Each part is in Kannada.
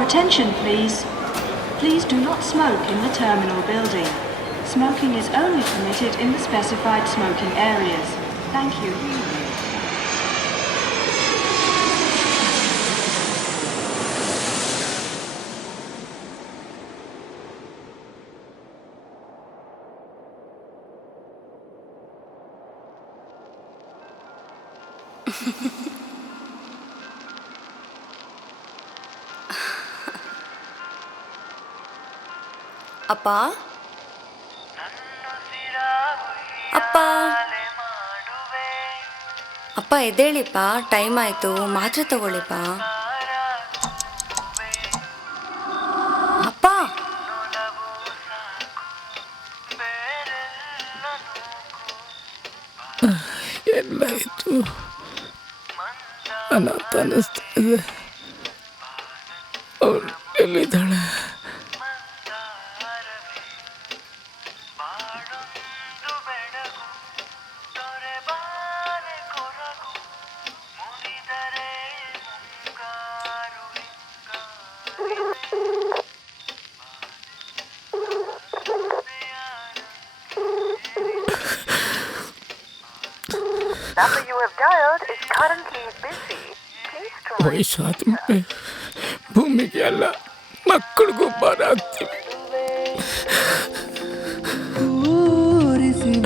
Your attention, please. Please do not smoke in the terminal building. Smoking is only permitted in the specified smoking areas. Thank you. ಅಪ್ಪ ಅಪ್ಪ ಅಪ್ಪ ಎದ್ದೇಳಿಪ್ಪ, ಟೈಮ್ ಆಯ್ತು, ಮಾತ್ರೆ ತಗೊಳ್ಳಿಪ್ಪ. ಅಪ್ಪ ಎಲ್ಲಾಯಿತು ಅನಾಥ ಅನ್ನಿಸ್ತಾ ಇದೆ. ಅವಳು ಎಲ್ಲಿದ್ದಾಳೆ? Number you have dialed is currently busy. Please try. ವಯಸ್ಸಾದ ಮೇಲೆ ಭೂಮಿಗೆ ಎಲ್ಲ ಮಕ್ಕಳಿಗೂ ಭಾರ ಆಗ್ತೀವಿ.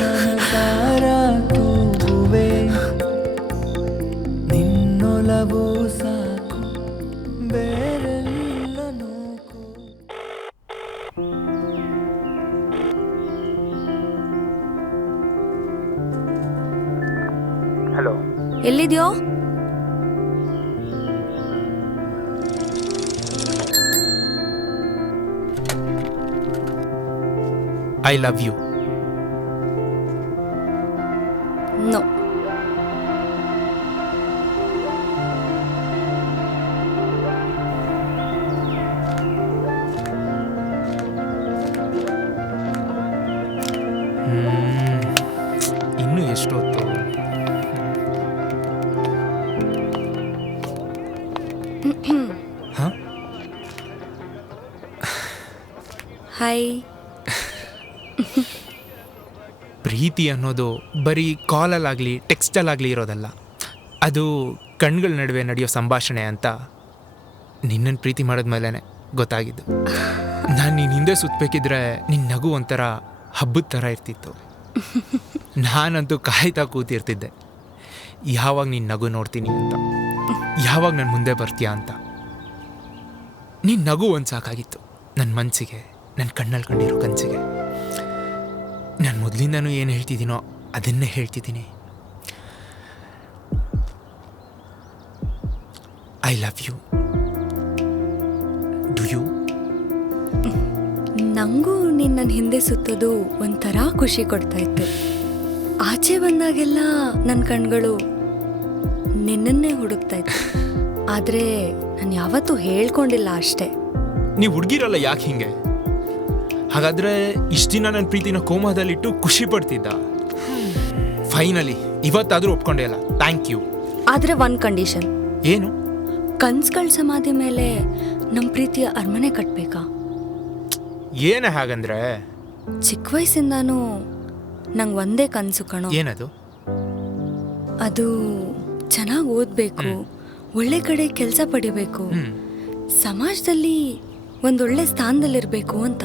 ಮನಸಾರ ತೂಗುವೆ ನಿನ್ನೊಲವು ಸಾಕು ಬೇರೆಲ್ಲ ನೋಕು. ಹಲೋ, ಎಲ್ಲಿದ್ಯೋ? I love you. ನೋ. ಇನ್ನೂ ಎಷ್ಟೊತ್ತು? ಹಾಂ, ಹಾಯ್. ಪ್ರೀತಿ ಅನ್ನೋದು ಬರೀ ಕಾಲಲ್ಲಾಗಲಿ ಟೆಕ್ಸ್ಟಲ್ಲಾಗಲಿ ಇರೋದಲ್ಲ, ಅದು ಕಣ್ಗಳ ನಡುವೆ ನಡೆಯೋ ಸಂಭಾಷಣೆ ಅಂತ ನಿನ್ನನ್ನು ಪ್ರೀತಿ ಮಾಡಿದ್ಮೇಲೆ ಗೊತ್ತಾಗಿದ್ದು. ನಾನು ನಿನ್ನ ಹಿಂದೆ ಸುತ್ತಬೇಕಿದ್ರೆ ನಿನ್ನ ನಗು ಒಂಥರ ಹಬ್ಬದ ಥರ ಇರ್ತಿತ್ತು. ನಾನಂತೂ ಕಾಯ್ತಾ ಕೂತಿರ್ತಿದ್ದೆ, ಯಾವಾಗ ನಿನ್ನ ನಗು ನೋಡ್ತೀನಿ ಅಂತ, ಯಾವಾಗ ನನ್ನ ಮುಂದೆ ಬರ್ತೀಯಾ ಅಂತ. ನಿನ್ನ ನಗು ಒಂದು ಸಾಕಾಗಿತ್ತು ನನ್ನ ಮನಸ್ಸಿಗೆ, ನನ್ನ ಕಣ್ಣಲ್ಲಿ ಕಂಡಿರೋ ಕನಸಿಗೆ. ನಾನು ಮೊದಲಿಂದನೂ ಏನು ಹೇಳ್ತಿದ್ದೀನೋ ಅದನ್ನೇ ಹೇಳ್ತಿದ್ದೀನಿ. I love you. Do you? ನನಗೂ ನಿನ್ನ ಹಿಂದೆ ಸುತ್ತೋದು ಒಂಥರ ಖುಷಿ ಕೊಡ್ತಾ ಇತ್ತು. ಆಚೆ ಬಂದಾಗೆಲ್ಲ ನನ್ನ ಕಣ್ಗಳು ನಿನ್ನನ್ನೇ ಹುಡುಕ್ತಾ ಇತ್ತು. ಆದರೆ ನಾನು ಯಾವತ್ತೂ ಹೇಳ್ಕೊಂಡಿಲ್ಲ ಅಷ್ಟೇ. ನೀವು ಹುಡುಗಿರಲ್ಲ ಯಾಕೆ ಹಿಂಗೆ? ಹಾಗಾದರೆ ಇಷ್ಟು ದಿನ ನನ್ನ ಪ್ರೀತಿನ ಕೋಮಾದಲ್ಲಿಟ್ಟು ಖುಷಿ ಪಡ್ತಿದ್ದ. ಫೈನಲಿ ಇವತ್ತಾದರೂ ಒಪ್ಕೊಂಡೆ ಅಲ್ಲ, ಥ್ಯಾಂಕ್ ಯು. ಆದರೆ ಒಂದು ಕಂಡೀಷನ್. ಏನು? ಕನ್ಸುಗಳ ಸಮಾಧಿ ಮೇಲೆ ನಮ್ಮ ಪ್ರೀತಿಯ ಅರಮನೆ ಕಟ್ಟಬೇಕಾ? ಏನು ಹಾಗಂದ್ರೆ? ಚಿಕ್ಕ ವಯಸ್ಸಿಂದಾನೂ ನಂಗೆ ಒಂದೇ ಕನಸು ಕಣೋ. ಏನದು? ಅದು ಚೆನ್ನಾಗಿ ಓದಬೇಕು, ಒಳ್ಳೆ ಕಡೆ ಕೆಲಸ ಪಡಿಬೇಕು, ಸಮಾಜದಲ್ಲಿ ಒಂದೊಳ್ಳೆ ಸ್ಥಾನದಲ್ಲಿರಬೇಕು ಅಂತ.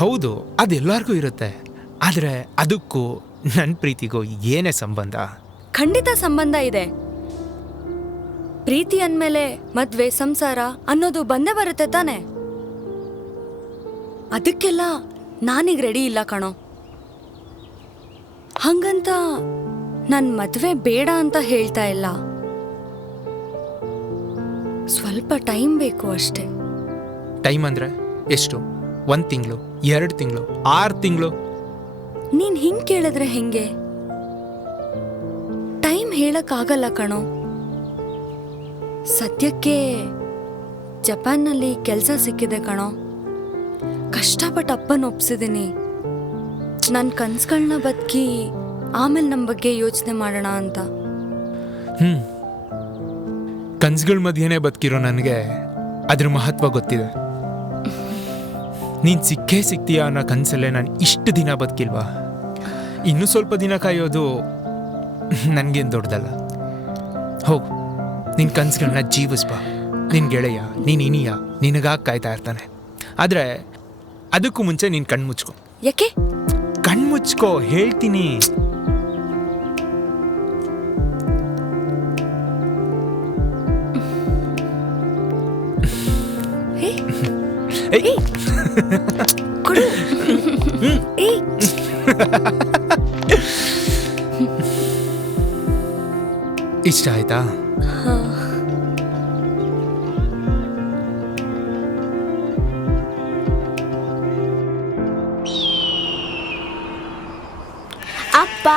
ಹೌದು, ಅದೆಲ್ಲರಿಗೂ ಇರುತ್ತೆ. ಆದರೆ ಅದಕ್ಕೂ ನನ್ನ ಪ್ರೀತಿಗೂ ಏನೇ ಸಂಬಂಧ? ಖಂಡಿತ ಸಂಬಂಧ ಇದೆ. ಪ್ರೀತಿ ಅಂದಮೇಲೆ ಮದ್ವೆ, ಸಂಸಾರ ಅನ್ನೋದು ಬಂದೇ ಬರುತ್ತೆ ತಾನೆ. ಅದಕ್ಕೆಲ್ಲ ನಾನೀಗ ರೆಡಿ ಇಲ್ಲ ಕಣೋ. ಹಂಗಂತ ನನ್ನ ಮದ್ವೆ ಬೇಡ ಅಂತ ಹೇಳ್ತಾ ಇಲ್ಲ, ಸ್ವಲ್ಪ ಟೈಮ್ ಬೇಕು ಅಷ್ಟೇ. ಟೈಮ್ ಅಂದರೆ ಎಷ್ಟು? 1 ತಿಂಗಳು, 2 ತಿಂಗಳು, 6 ತಿಂಗಳು? ನೀನ್ ಹಿಂಗ್ ಕೇಳಿದ್ರೆ ಹೆಂಗೆ? ಟೈಮ್ ಹೇಳಕ್ಕಾಗಲ್ಲ ಕಣೋ. ಸದ್ಯಕ್ಕೆ ಜಪಾನ್ನಲ್ಲಿ ಕೆಲಸ ಸಿಕ್ಕಿದೆ ಕಣೋ. ಕಷ್ಟಪಟ್ಟು ಅಪ್ಪನ ಒಪ್ಸಿದ್ದೀನಿ. ನನ್ನ ಕನ್ಸುಗಳನ್ನ ಬದುಕಿ ಆಮೇಲೆ ನಮ್ಮ ಬಗ್ಗೆ ಯೋಚನೆ ಮಾಡೋಣ ಅಂತ. ಕನ್ಸುಗಳ ಮಧ್ಯೆನೇ ಬದುಕಿರೋ ನನಗೆ ಅದ್ರ ಮಹತ್ವ ಗೊತ್ತಿದೆ. ನೀನು ಸಿಕ್ಕೇ ಸಿಗ್ತೀಯ ಅನ್ನೋ ಕನಸಲ್ಲೇ ನಾನು ಇಷ್ಟು ದಿನ ಬದುಕಿಲ್ವಾ? ಇನ್ನೂ ಸ್ವಲ್ಪ ದಿನ ಕಾಯೋದು ನನಗೇನು ದೊಡ್ಡದಲ್ಲ. ಹೋಗು, ನಿನ್ನ ಕನಸುಗಳನ್ನ ಜೀವಿಸ್ಬಾ. ನಿನ್ನ ಗೆಳೆಯ, ನೀನು ಇನಿಯ ನಿನಗಾಗಿ ಕಾಯ್ತಾ ಇರ್ತಾನೆ. ಆದರೆ ಅದಕ್ಕೂ ಮುಂಚೆ ನೀನು ಕಣ್ಣು ಮುಚ್ಕೊ. ಯಾಕೆ? ಕಣ್ಣು ಮುಚ್ಕೋ, ಹೇಳ್ತೀನಿ. ಏಯ್, ಕೊಡು. ಏಯ್. ಇಷ್ಟ ಆಯ್ತಾ? ಅಪ್ಪ,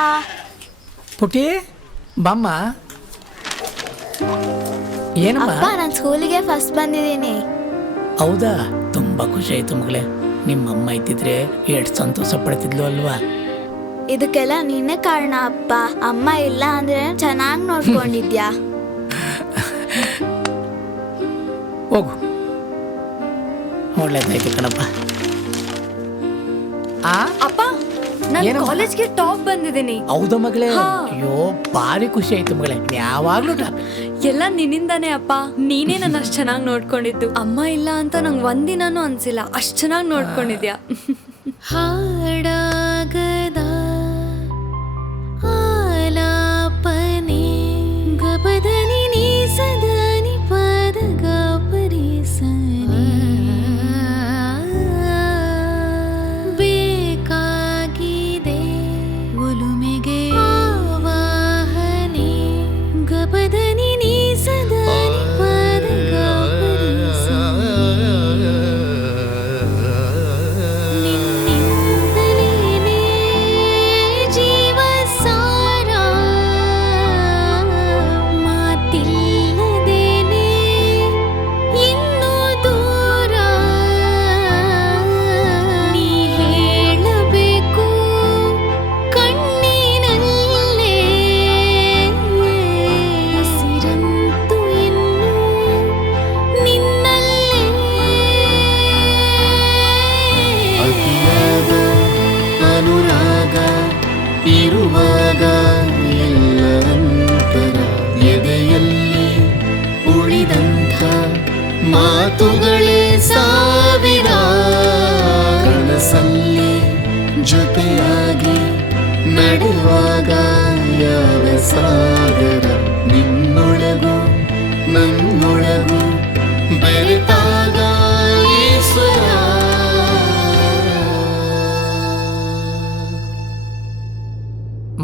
ಪುಟಿ ಬಾಮ್ಮ. ಏನಮ್ಮ? ಅಪ್ಪ ನಾನು ಸ್ಕೂಲಿಗೆ ಫಸ್ಟ್ ಬಂದಿದ್ದೀನಿ. ಹೌದಾ? ತುಂಬಾ ಖುಷಿ ಆಯ್ತು ಮಗಳೇ. ನಿಮ್ಮಮ್ಮ ಇದ್ದಿದ್ರೆ ಎಷ್ಟು ಸಂತೋಷ ಪಡ್ತಿದ್ಲು ಅಲ್ವಾ? ಇದಕ್ಕೆಲ್ಲ ನೀನೇ ಕಾರಣ ಅಪ್ಪ. ಅಮ್ಮ ಇಲ್ಲ ಅಂದ್ರೆ ಚೆನ್ನಾಗಿ ನೋಡ್ಕೊಂಡಿದ್ಯಾ. ಹೋಗು, ಒಳ್ಳೇದಾಯ್ತು ಕಣಪ್ಪ. ಅಪ್ಪ, ನಾನು ಏನಮ್ಮ? ಕಾಲೇಜ್ಗೆ ಟಾಪ್ ಬಂದಿದ್ದೀನಿ. ಹೌದಾ ಮಗಳೇ? ಹಾ. ಅಯ್ಯೋ ಭಾರಿ ಖುಷಿ ಆಯ್ತು ಮಗಳೇ. ಯಾವಾಗ್ಲೂ ಎಲ್ಲ ನಿನ್ನಿಂದಾನೇ ಅಪ್ಪ. ನೀನೇ ನನ್ನ ಅಷ್ಟು ಚೆನ್ನಾಗಿ ನೋಡ್ಕೊಂಡಿದ್ದು. ಅಮ್ಮ ಇಲ್ಲ ಅಂತ ನಂಗೆ ಒಂದಿನಾನು ಅನ್ಸಿಲ್ಲ. ಅಷ್ಟು ಚೆನ್ನಾಗಿ ನೋಡ್ಕೊಂಡಿದ್ಯಾ. ಹಾಡಾಗದ ಆಲಾಪನೆ ಗಪದನಿ ನೀ ಸದನಿ ಪದ ಗಪರಿಸನಿ ಬೇಕಾಗಿದೆ ಒಲುಮೆಗೆ ಆವಾಹನೆ ಗಪದನಿ ನೀ ಸದನಿ ಪದ ಗಪರಿಸನಿ ನಿನ್ನಿಂದಲೇನೆ ಜೀವ ಸಾರ ಮಾತಿಲ್ಲದೇನೆ ಇನ್ನೂ ದೂರ ನೀ ಹೇಳಬೇಕು ಕಣ್ಣಿನಲ್ಲೇ ಉಸಿರಂತೂ ಇನ್ನು ನಿನ್ನಲ್ಲೇ ಅತಿಯಾದ ಅನುರಾಗ ಇರುವಾಗ ಎಲ್ಲ ಅಂತರ ಎದೆಯಲ್ಲಿ ಉಳಿದಂಥ ಮಾತುಗಳೇ ಸಾವಿರ. ಕನಸಲ್ಲಿ ಜೊತೆಯಾಗಿ ನಡೆಯುವಾಗ ಯಾವ ಸಾಗರ ನಿನ್ನೊಳಗೂ ನನ್ನೊಳಗೂ ಬೆರೆತಾಗ ಈಶ್ವರ.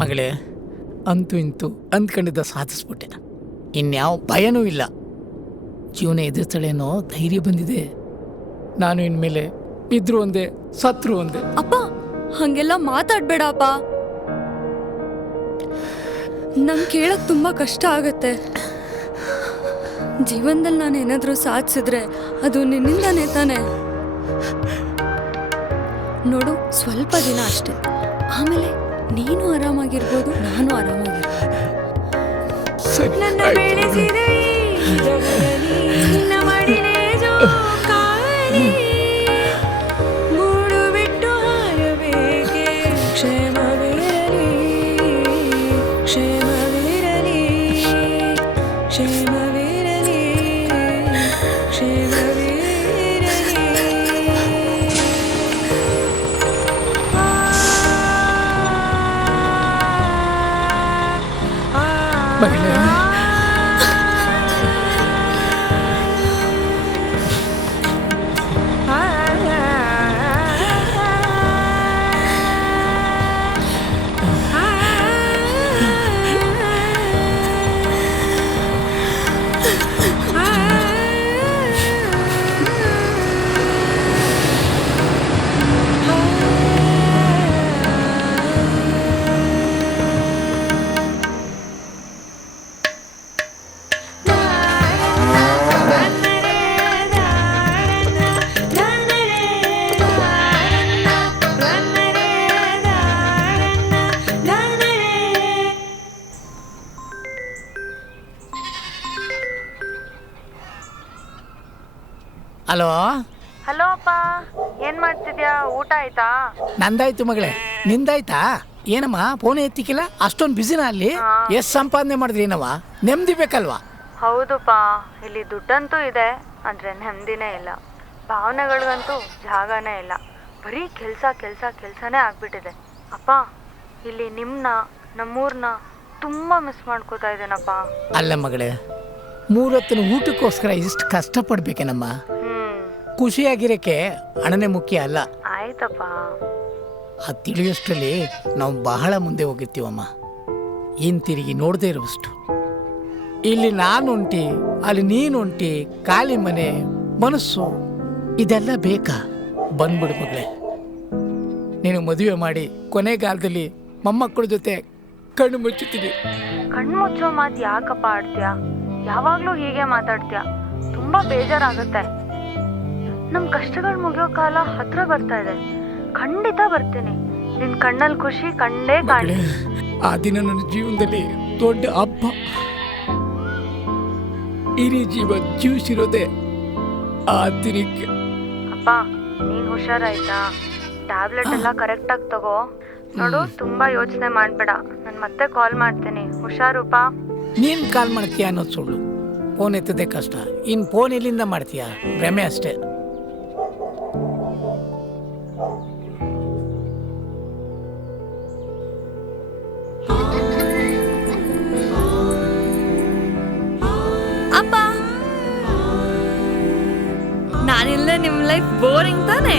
ಮಗಳೇ, ಅಂತೂ ಇಂತೂ ಅಂದ್ಕೊಂಡಿದ್ದ ಸಾಧಿಸ್ಬಿಟ್ಟೆ. ಇನ್ಯಾವ ಭಯನೂ ಇಲ್ಲ. ಜೀವನ ಎದುರಿಸ್ತಾಳೆ ಅನ್ನೋ ಧೈರ್ಯ ಬಂದಿದೆ. ನಾನು ಇನ್ಮೇಲೆ ಇದ್ರು ಒಂದೇ, ಸತ್ರು ಒಂದೇ. ಅಪ್ಪ, ಹಂಗೆಲ್ಲ ಮಾತಾಡ್ಬೇಡ ಅಪ್ಪ. ನಂಗೆ ಕೇಳಕ್ ತುಂಬಾ ಕಷ್ಟ ಆಗತ್ತೆ. ಜೀವನದಲ್ಲಿ ನಾನು ಏನಾದರೂ ಸಾಧಿಸಿದ್ರೆ ಅದು ನಿನ್ನಿಂದಾನೇ ತಾನೆ. ನೋಡು, ಸ್ವಲ್ಪ ದಿನ ಅಷ್ಟೆ. ಆಮೇಲೆ ನೀನು ಆರಾಮಾಗಿರ್ಬೋದು, ನಾನು ಆರಾಮಾಗಿರ್ಬೋದು. ಸರಿ, ನನ್ನ ಆಯ್ತು. ಬೆಳೆಸಿದೆ ಈ ಜಗದಲ್ಲಿ ನಿನ್ನ ಮಡಿಲೇ ಜೋಕಾಲಿ. ಗೂಡು ಬಿಟ್ಟು ಹಾರಬೇಕೆ ಕ್ಷೇಮವಿರಲಿ, ಕ್ಷೇಮವಿರಲಿ, ಕ್ಷೇಮವಿರಲಿ, ಕ್ಷೇಮವಿರಲಿ. ಮಗಳೇ, ಹಲೋ, ಹಲೋ ಅಪ್ಪ, ಏನ್ ಮಾಡ್ತಿದ್ಯಾ? ಊಟ ಆಯ್ತಾ? ನಂದಾಯ್ತು ಮಗಳೇ, ನಿಂದಾಯ್ತಾ? ಏನಮ್ಮ ಫೋನ್ ಎತ್ತಿಕ್ಕಿಲ್ಲ? ಅಷ್ಟೊಂದು ಬಿಸಿನ ಅಲ್ಲಿ? ಎಷ್ಟು ಸಂಪಾದನೆ ಮಾಡಿದ್ರಿ ಏನವ? ನೆಮ್ಮದಿ ಬೇಕಲ್ವಾ? ಹೌದುಪ್ಪ, ಇಲ್ಲಿ ದುಡ್ಡಂತೂ ಇದೆ, ಅಂದ್ರೆ ನೆಮ್ಮದಿನೇ ಇಲ್ಲ. ಭಾವನೆಗಳಿಗಂತೂ ಜಾಗನೇ ಇಲ್ಲ. ಬರೀ ಕೆಲ್ಸನೇ ಆಗ್ಬಿಟ್ಟಿದೆ. ಅಪ್ಪ, ಇಲ್ಲಿ ನಮ್ಮೂರ್ನ ತುಂಬಾ ಮಿಸ್ ಮಾಡ್ಕೋತಾ ಇದ್ದೇನಪ್ಪ. ಅಲ್ಲ ಮಗಳೇ, 3 ಹೊತ್ತಿನ ಊಟಕ್ಕೋಸ್ಕರ ಇಷ್ಟು ಕಷ್ಟಪಡ್ಬೇಕೇನಮ್ಮ? ಖುಷಿಯಾಗಿರೋಕ್ಕೆ ಹಣನೇ ಮುಖ್ಯ ಅಲ್ಲ. ಆಯ್ತಪ್ಪ. ಅದು ತಿಳಿಯೋಷ್ಟರಲ್ಲಿ ನಾವು ಬಹಳ ಮುಂದೆ ಹೋಗಿರ್ತೀವಮ್ಮ. ತಿರುಗಿ ನೋಡದೇ ಇರುವಷ್ಟು. ಇಲ್ಲಿ ನಾನು ಒಂಟಿ, ಅಲ್ಲಿ ನೀನು ಒಂಟಿ, ಖಾಲಿ ಮನೆ, ಮನಸ್ಸು, ಇದೆಲ್ಲ ಬೇಕಾ? ಬಂದ್ಬಿಡು ಮಗಳೇ, ನೀನು ಮದುವೆ ಮಾಡಿ ಕೊನೆಗಾಲದಲ್ಲಿ ಮೊಮ್ಮಕ್ಕಳ ಜೊತೆ ಕಣ್ಣು ಮುಚ್ಚುತ್ತೀನಿ. ಕಣ್ಣು ಮುಚ್ಚೋ ಮಾತು ಯಾಕಪ್ಪ ಆಡ್ತೀಯ? ಯಾವಾಗ್ಲೂ ಹೀಗೆ ಮಾತಾಡ್ತೀಯ, ತುಂಬಾ ಬೇಜಾರಾಗುತ್ತೆ. ನಮ್ ಕಷ್ಟಗಳು ಮುಗಿಯೋ ಕಾಲ ಹತ್ರ ಬರ್ತಾ ಇದೆ. ಖಂಡಿತ ಬರ್ತೀನಿ. ನಿನ್ ಕಣ್ಣಲ್ಲಿ ಖುಷಿ ಕಂಡೇ ಕಾಣಿ. ಆ ದಿನ ನನ್ನ ಜೀವನದಲ್ಲಿ ದೊಡ್ಡ ಹಬ್ಬ. ಇಡೀ ಜೀವ ಜೀವಿಸಿರೋದೆ ಆ ದಿನಕ್ಕೆ. ಅಪ್ಪ, ನೀನ್ ಹುಷಾರಾಯ್ತಾ? ಟ್ಯಾಬ್ಲೆಟ್ ಎಲ್ಲ ಕರೆಕ್ಟ್ ಆಗಿ ತಗೋ. ನೋಡು, ತುಂಬಾ ಯೋಚನೆ ಮಾಡ್ಬೇಡ. ನಾನು ಮತ್ತೆ ಕಾಲ್ ಮಾಡ್ತೀನಿ. ಹುಷಾರುಪ್ಪ. ನೀನ್ ಕಾಲ್ ಮಾಡ್ತೀಯ ಅನ್ನೋದು ಸುಳ್ಳು. ಫೋನ್ ಎತ್ತದೇ ಕಷ್ಟ. ಇನ್ ಫೋನ್ ಎಲ್ಲಿಂದ ಮಾಡ್ತೀಯ? ಭ್ರಮೆ ಅಷ್ಟೇ. ಅಪ್ಪ, ನಾನಿಲ್ಲ ನಿಮ್ಮ ಲೈಫ್ ಬೋರಿಂಗ್ ತಾನೆ?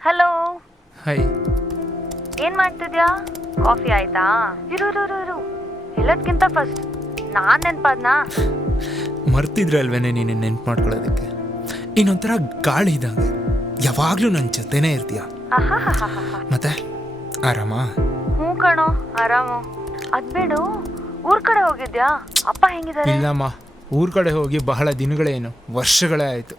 ಹಲೋ. ಹಾಯ್. ಏನ್ ಮಾಡ್ತಿದ್ಯಾ? ಕಾಫಿ ಆಯ್ತಾ? ಇರು. ಎಲ್ಲದಕ್ಕಿಂತ ಫಸ್ಟ್ ನಾನ್ ನೆನ್ಪಾದ್ನಾ? ಮರ್ತಿದ್ರಲ್ವೇನೆ ನೀನು ನೆನ್ಪು ಮಾಡ್ಕೊಳ್ಳೋದಕ್ಕೆ. ಇನ್ನೊಂಥರ ಗಾಳಿ ಇದ್ದಂಗೆ ಯಾವಾಗಲೂ ನನ್ನ ಜೊತೆನೇ ಇರ್ತೀಯ. ಮತ್ತೆ ಆರಾಮ? ಹ್ಞೂ ಕಣೋ, ಆರಾಮು. ಅದ್ಬಿಡು, ಊರ್ ಕಡೆ ಹೋಗಿದ್ಯಾ? ಅಪ್ಪ ಹೆಂಗಿದ್ದಾರೆ? ಇಲ್ಲಮ್ಮ, ಊರ್ ಕಡೆ ಹೋಗಿ ಬಹಳ ದಿನಗಳೇನು, ವರ್ಷಗಳೇ ಆಯಿತು.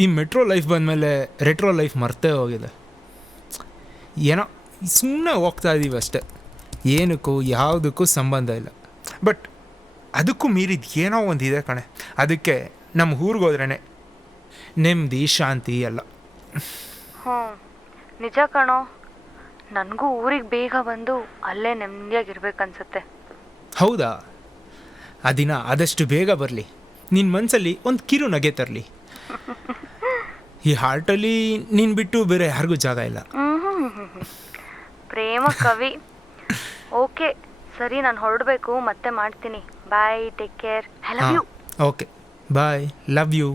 ಈ ಮೆಟ್ರೋ ಲೈಫ್ ಬಂದಮೇಲೆ ರೆಟ್ರೋ ಲೈಫ್ ಮರ್ತೇ ಹೋಗಿದೆ. ಏನೋ ಸುಮ್ಮನೆ ಹೋಗ್ತಾ ಇದ್ದೀವಿ ಅಷ್ಟೆ. ಏನಕ್ಕೂ ಯಾವುದಕ್ಕೂ ಸಂಬಂಧ ಇಲ್ಲ. ಬಟ್ ಅದಕ್ಕೂ ಮೀರಿದ ಏನೋ ಒಂದಿದೆ ಕಣೆ. ಅದಕ್ಕೆ ನಮ್ಮ ಊರಿಗೆ ಹೋದ್ರೇ ನೆಮ್ಮದಿ, ಶಾಂತಿ ಎಲ್ಲ. ಹ್ಞೂ, ನಿಜ ಕಣೋ. ನನಗೂ ಊರಿಗೆ ಬೇಗ ಬಂದು ಅಲ್ಲೇ ನೆಮ್ಮದಿಯಾಗಿರ್ಬೇಕನ್ಸುತ್ತೆ. ಹೌದಾ? ಆ ದಿನ ಆದಷ್ಟು ಬೇಗ ಬರಲಿ. ನಿನ್ನ ಮನಸ್ಸಲ್ಲಿ ಒಂದು ಕಿರು ನಗೆ ತರಲಿ. ಈ ಹಾರ್ಟಲ್ಲಿ ನೀನು ಬಿಟ್ಟು ಬೇರೆ ಯಾರಿಗೂ ಜಾಗ ಇಲ್ಲ. ಪ್ರೇಮ ಕವಿ. ಓಕೆ, ಸರಿ, ನಾನು ಹೊರಡಬೇಕು. ಮತ್ತೆ ಮಾಡ್ತೀನಿ. Bye, take care. I love you. Okay, bye, love you.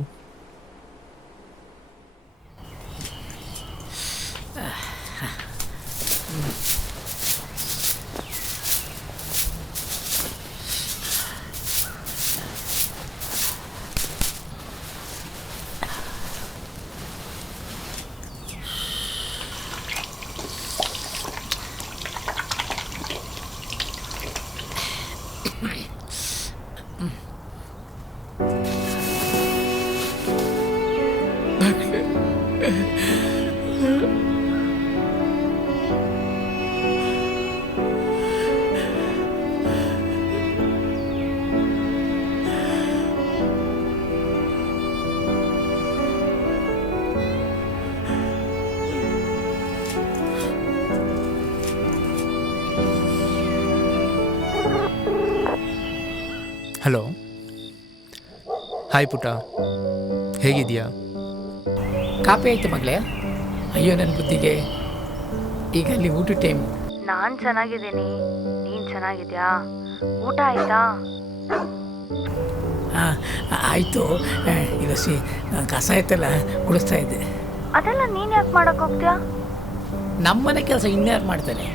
Hello. Hi ಪುಟ್ಟ, ಹೇಗಿದೆಯಾ? ಕಾಪಿ ಆಯ್ತು ಮಗಳೇ? ಅಯ್ಯೋ ನನ್ನ ಬುದ್ಧಿಗೆ, ಈಗ ಅಲ್ಲಿ ಊಟ ಟೈಮ್. ನಾನು ಚೆನ್ನಾಗಿದ್ದೀನಿ. ನೀನು ಚೆನ್ನಾಗಿದ್ಯಾ? ಊಟ ಆಯ್ತಾ? ಹಾಂ ಆಯಿತು. ಈಗ ಕಸ ಆಯ್ತಲ್ಲ, ಗುಡಿಸ್ತಾ ಇದ್ದೆ. ಅದೆಲ್ಲ ನೀನು ಯಾಕೆ ಮಾಡಕ್ಕೆ ಹೋಗ್ತೀಯಾ? ನಮ್ಮನೆ ಕೆಲಸ ಇನ್ಯಾರು ಮಾಡ್ತಾನೆ?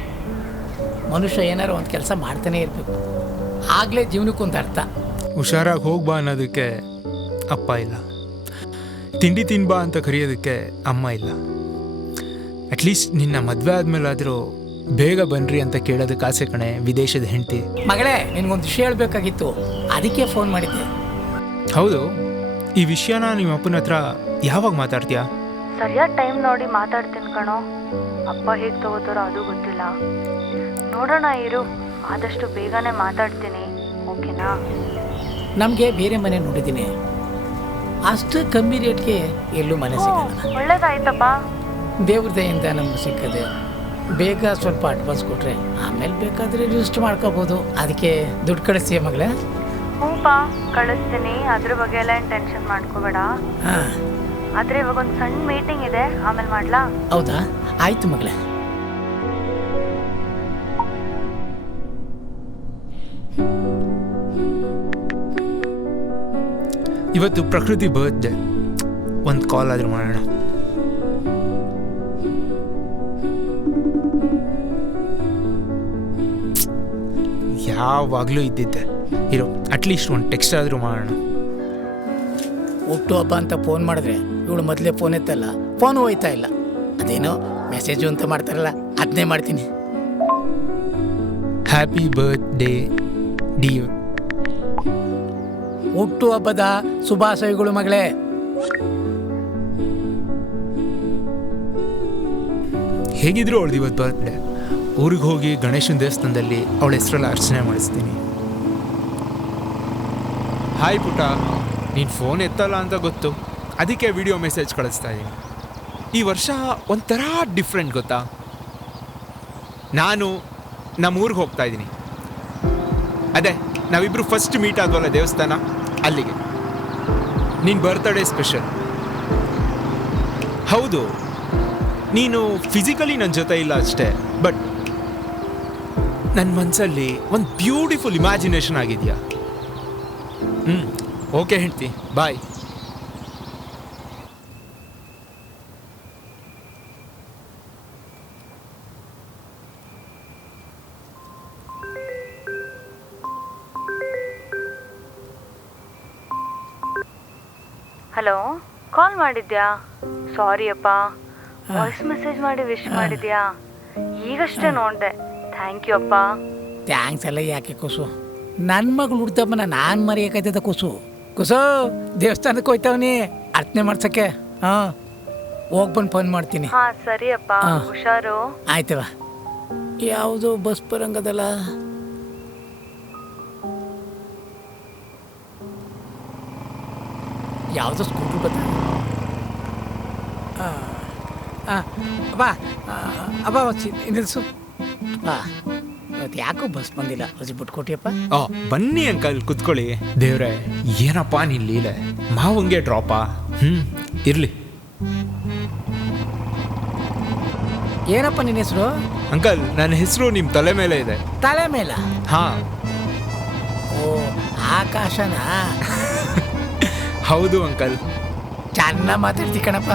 ಮನುಷ್ಯ ಏನಾರು ಒಂದು ಕೆಲಸ ಮಾಡ್ತಾನೆ ಇರಬೇಕು, ಆಗಲೇ ಜೀವನಕ್ಕೊಂದು ಅರ್ಥ. ಹುಷಾರಾಗಿ ಹೋಗ್ಬಾ ಅನ್ನೋದಕ್ಕೆ ಅಪ್ಪ ಇಲ್ಲ, ತಿಂಡಿ ತಿನ್ಬಾ ಅಂತ ಕರೆಯೋದಕ್ಕೆ ಅಮ್ಮ ಇಲ್ಲ. ಅಟ್ಲೀಸ್ಟ್ ನಿನ್ನ ಮದುವೆ ಆದಮೇಲಾದರೂ ಬೇಗ ಬನ್ರಿ ಅಂತ ಕೇಳೋದಕ್ಕೆ ಆಸೆ ಕಣೆ, ವಿದೇಶದ ಹೆಂಡತಿ. ಮಗಳೇ, ನಿನಗೊಂದು ವಿಷಯ ಹೇಳಬೇಕಾಗಿತ್ತು, ಅದಕ್ಕೆ ಫೋನ್ ಮಾಡಿದ್ದೆ. ಹೌದು, ಈ ವಿಷಯನ ನಿಮ್ಮ ಅಪ್ಪನ ಹತ್ರ ಯಾವಾಗ ಮಾತಾಡ್ತೀಯಾ? ಸರಿಯಾದ ಟೈಮ್ ನೋಡಿ ಮಾತಾಡ್ತೀನಿ ಕಣೋ. ಅಪ್ಪ ಹೇಗೆ ತಗೋತಾರೋ ಅದು ಗೊತ್ತಿಲ್ಲ. ನೋಡೋಣ ಇರು, ಆದಷ್ಟು ಬೇಗನೆ ಮಾತಾಡ್ತೀನಿ. ಓಕೆನಾ? ನಮಗೆ ಬೇರೆ ಮನೆ ನೋಡಿದ್ದೀನಿ, ಅಷ್ಟು ಕಮ್ಮಿ ರೇಟ್ಗೆ ಎಲ್ಲೂ ಮನೆ ಸಿಗಲ್ಲ. ಒಳ್ಳೇದಾಯ್ತಪ್ಪ. ದೇವ್ರ ದಯಿಂದ ನಮ್ಗೆ ಸಿಕ್ಕದೆ. ಬೇಗ ಸ್ವಲ್ಪ ಅಡ್ವಾನ್ಸ್ ಕೊಟ್ರೆ ಆಮೇಲೆ ಬೇಕಾದರೆ ರಿಜಿಸ್ಟರ್ ಮಾಡ್ಕೋಬೋದು. ಅದಕ್ಕೆ ದುಡ್ಡು ಕಳಿಸ್ತೀಯ ಮಗಳೇ? ಹ್ಞೂಪ್ಪ, ಕಳಿಸ್ತೀನಿ. ಅದ್ರ ಬಗ್ಗೆ ಎಲ್ಲ ಏನು ಟೆನ್ಷನ್ ಮಾಡ್ಕೋಬೇಡ. ಹಾಂ, ಆದರೆ ಇವಾಗ ಒಂದು ಸಣ್ಣ ಮೀಟಿಂಗ್ ಇದೆ, ಆಮೇಲೆ ಮಾಡ್ಲಾ? ಹೌದಾ? ಆಯಿತು ಮಗಳೇ. ಇವತ್ತು ಪ್ರಕೃತಿ ಬರ್ತ್ಡೇ, ಒಂದು ಕಾಲ್ ಆದರೂ ಮಾಡೋಣ. ಯಾವಾಗಲೂ ಇದ್ದಿದ್ದೆ. ಇರೋ ಅಟ್ಲೀಸ್ಟ್ ಒಂದು ಟೆಕ್ಸ್ಟ್ ಆದರೂ ಮಾಡೋಣ. ಹುಟ್ಟು ಹಬ್ಬ ಅಂತ ಫೋನ್ ಮಾಡಿದ್ರೆ ಇವಳು ಮೊದಲೇ ಫೋನ್ ಎತ್ತಲ್ಲ, ಫೋನು ಹೋಯ್ತಾ ಇಲ್ಲ. ಅದೇನೋ ಮೆಸೇಜು ಅಂತ ಮಾಡ್ತಾರಲ್ಲ, ಅದನ್ನೇ ಮಾಡ್ತೀನಿ. Happy birthday dear. ಹುಟ್ಟು ಹಬ್ಬದ ಶುಭಾಶಯಗಳು ಮಗಳೇ. ಹೇಗಿದ್ರು ಅವಳದು ಇವತ್ತು ಬರ್ತ್ಡೇ. ಊರಿಗೆ ಹೋಗಿ ಗಣೇಶನ ದೇವಸ್ಥಾನದಲ್ಲಿ ಅವಳ ಹೆಸರಲ್ಲಿ ಅರ್ಚನೆ ಮಾಡಿಸ್ತೀನಿ. ಹಾಯ್ ಪುಟ, ನೀನು ಫೋನ್ ಎತ್ತಲ್ಲ ಅಂತ ಗೊತ್ತು, ಅದಕ್ಕೆ ವಿಡಿಯೋ ಮೆಸೇಜ್ ಕಳಿಸ್ತಾ ಇದ್ದೀನಿ. ಈ ವರ್ಷ ಒಂಥರ ಡಿಫ್ರೆಂಟ್ ಗೊತ್ತಾ. ನಾನು ನಮ್ಮ ಊರಿಗೆ ಹೋಗ್ತಾ ಇದ್ದೀನಿ. ಅದೇ ನಾವಿಬ್ಬರು ಫಸ್ಟ್ ಮೀಟ್ ಆದ್ವಲ್ಲ ದೇವಸ್ಥಾನ, ಅಲ್ಲಿಗೆ. ನೀನು ಬರ್ತ್ಡೇ ಸ್ಪೆಷಲ್. ಹೌದು, ನೀನು ಫಿಸಿಕಲಿ ನನ್ನ ಜೊತೆ ಇಲ್ಲ ಅಷ್ಟೇ, ಬಟ್ ನನ್ನ ಮನಸ್ಸಲ್ಲಿ ಒಂದು ಬ್ಯೂಟಿಫುಲ್ ಇಮ್ಯಾಜಿನೇಷನ್ ಆಗಿದೆಯಾ. ಓಕೆ ಹೇಳ್ತಿ, ಬಾಯ್. ಹಲೋ, ಕಾಲ್ ಮಾಡಿದ್ಯಾ? ಸಾರಿ ಅಪ್ಪ, ವಾಯ್ಸ್ ಮೆಸೇಜ್ ಮಾಡಿ ವಿಶ್ ಮಾಡಿದ್ಯಾ? ಈಗಷ್ಟೇ ನೋಡಿದೆ. ಥ್ಯಾಂಕ್ ಯು ಅಪ್ಪ. ಥ್ಯಾಂಕ್ಸ್ ಎಲ್ಲ ಯಾಕೆ ಕುಸು, ನನ್ನ ಮಗಳು ಹುಡ್ತಪ್ಪನ ನಾನು ಮರೆಯೋಕೈತದ ಕುಸು. ಕುಸು, ದೇವಸ್ಥಾನಕ್ಕೆ ಹೋಯ್ತವನಿ ಅರ್ಚನೆ ಮಾಡ್ಸಕ್ಕೆ. ಹಾಂ, ಹೋಗಿ ಬಂದು ಫೋನ್ ಮಾಡ್ತೀನಿ. ಹಾ ಸರಿ ಅಪ್ಪ, ಹುಷಾರು. ಆಯ್ತವ. ಯಾವುದೋ ಬಸ್ ಬರಂಗದಲ್ಲ. ಯಾವುದೋ ಸ್ಕೂಟ್ರ್ ಬತ್ತ. ಬಾ ಅಬ್ಬಾ, ನಿಲ್ಸು ಬಾ. ಇವತ್ತು ಯಾಕೋ ಬಸ್ ಬಂದಿಲ್ಲ, ಹೊಸಿ ಬಿಟ್ಕೊಟ್ಟಿಯಪ್ಪ. ಬನ್ನಿ ಅಂಕಲ್, ಕುತ್ಕೊಳ್ಳಿ. ದೇವ್ರೆ, ಏನಪ್ಪ ನೀನ್ ಲೀಲೆ. ಮಾವಂಗೆ ಡ್ರಾಪಾ? ಇರ್ಲಿ. ಏನಪ್ಪ ನಿನ್ನ ಹೆಸರು? ಅಂಕಲ್, ನನ್ನ ಹೆಸರು ನಿಮ್ಮ ತಲೆ ಮೇಲೆ ಇದೆ. ತಲೆ ಮೇಲ? ಹಾ. ಓ, ಆಕಾಶನಾ? ಹೌದು ಅಂಕಲ್. ಚೆನ್ನಾಗಿ ಮಾತಾಡ್ತಿ ಕಣಪ್ಪ.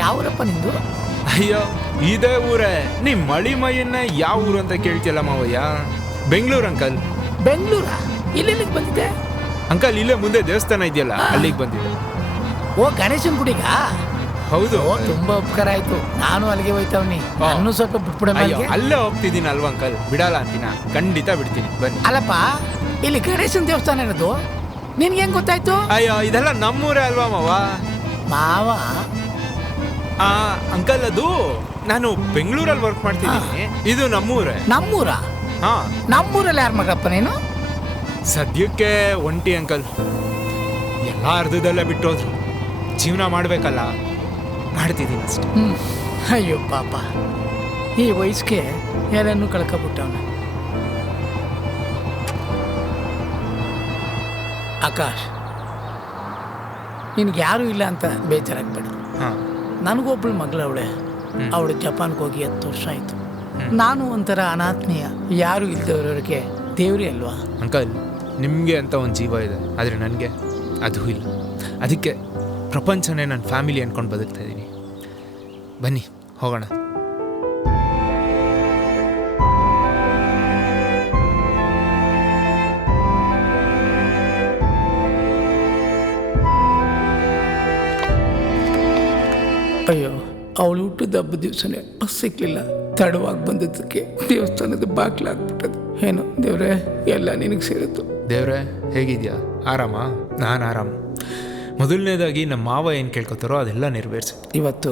ಯಾವೂರಪ್ಪ ನಿಂದು? ಅಯ್ಯೋ, ಇದೇ ಊರೇ. ನಿಮ್ಮ ಮಳಿ ಮೈಯನ್ನ ಯಾವ ಊರು ಅಂತ ಕೇಳ್ತಿಯಲ್ಲ ಮಾವಯ್ಯ. ಬೆಂಗಳೂರು ಅಂಕಲ್. ಬೆಂಗಳೂರಾ? ಇಲ್ಲಿಗೆ ಬಂದಿದ್ದೆ ಅಂಕಲ್? ಇಲ್ಲೇ ಮುಂದೆ ದೇವಸ್ಥಾನ ಇದೆಯಲ್ಲ, ಅಲ್ಲಿಗೆ ಬಂದಿದ್ದೆ. ಓ, ಗಣೇಶನ್ ಗುಡಿಗ? ಹೌದು. ತುಂಬಾ ಉಪಕಾರ ಆಯ್ತು. ನಾನು ಅಲ್ಲಿಗೆ ಹೋಯ್ತವ್ನಿ. ನಾನು ಸ್ವಲ್ಪ ಬಿಟ್ಬಿಡ. ಅಲ್ಲೇ ಹೋಗ್ತಿದ್ದೀನಿ ಅಲ್ವಾ ಅಂಕಲ್? ಬಿಡಲ್ಲ ಅಂತೀನ? ಖಂಡಿತ ಬಿಡ್ತೀನಿ, ಬನ್ನಿ. ಅಲ್ಲಪ್ಪ, ಇಲ್ಲಿ ಗಣೇಶನ್ ದೇವಸ್ಥಾನ ಇರೋದು ನಿನ್ಗೆ ಹೆಂಗ್ ಗೊತ್ತಾಯ್ತು? ಅಯ್ಯೋ, ಇದೆಲ್ಲ ನಮ್ಮೂರೇ ಅಲ್ವಾ ಮಾವ? ಮಾವ? ಅಂಕಲ್, ಅದು ನಾನು ಬೆಂಗಳೂರಲ್ಲಿ ವರ್ಕ್ ಮಾಡ್ತಿದ್ದೀನಿ. ಇದು ನಮ್ಮೂರೇ. ನಮ್ಮೂರ? ಹಾ. ನಮ್ಮೂರಲ್ಲಿ ಯಾರ ಮಗಪ್ಪ ನೀನು? ಸದ್ಯಕ್ಕೆ ಒಂಟಿ ಅಂಕಲ್. ಎಲ್ಲ ಅರ್ಧದಲ್ಲೇ ಬಿಟ್ಟೋದ್ರು. ಜೀವನ ಮಾಡ್ಬೇಕಲ್ಲ, ಮಾಡ್ತಿದ್ದೀನಿ ಅಷ್ಟೆ. ಅಯ್ಯೋ ಪಾಪ, ಈ ವಯಸ್ಸಿಗೆ ಎಲ್ಲನೂ ಕಳ್ಕೊಬಿಟ್ಟವನ. ಆಕಾಶ್, ನಿನ್ಗೆ ಯಾರೂ ಇಲ್ಲ ಅಂತ ಬೇಜಾರಾಗ್ಬೇಡ. ಹಾಂ, ನನಗೊಬ್ಬಳು ಮಗಳವಳೆ. ಅವಳು ಜಪಾನ್ಗೆ ಹೋಗಿ 10 ವರ್ಷ ಆಯಿತು. ನಾನು ಒಂಥರ ಅನಾತ್ಮೀಯ, ಯಾರು ಇಲ್ದವ್ರವ್ರಿಗೆ ದೇವ್ರಿ ಅಲ್ವಾ. ಅಂಕಲ್, ನಿಮಗೆ ಅಂತ ಒಂದು ಜೀವ ಇದೆ, ಆದರೆ ನನಗೆ ಅದು ಇಲ್ಲ. ಅದಕ್ಕೆ ಪ್ರಪಂಚನೇ ನನ್ನ ಫ್ಯಾಮಿಲಿ ಅಂದ್ಕೊಂಡು ಬದುಕ್ತಾ ಇದ್ದೀನಿ. ಬನ್ನಿ ಹೋಗೋಣ. ಅಯ್ಯೋ, ಅವಳು ಹುಟ್ಟಿದ ಹಬ್ಬದ ದಿವಸನೇ ಬಸ್ ಸಿಕ್ಕಲಿಲ್ಲ. ತಡವಾಗಿ ಬಂದದ್ದಕ್ಕೆ ದೇವಸ್ಥಾನದ ಬಾಗ್ಲು ಹಾಕ್ಬಿಟ್ಟದು. ಏನು ದೇವ್ರೆ, ಎಲ್ಲ ನಿನಗೆ ಸೇರಿತ್ತು. ದೇವ್ರೆ ಹೇಗಿದ್ಯಾ? ಆರಾಮ? ನಾನು ಆರಾಮ. ಮೊದಲನೇದಾಗಿ ನಮ್ಮ ಮಾವ ಏನು ಕೇಳ್ಕೊತಾರೋ ಅದೆಲ್ಲ ನೆರವೇರಿಸು. ಇವತ್ತು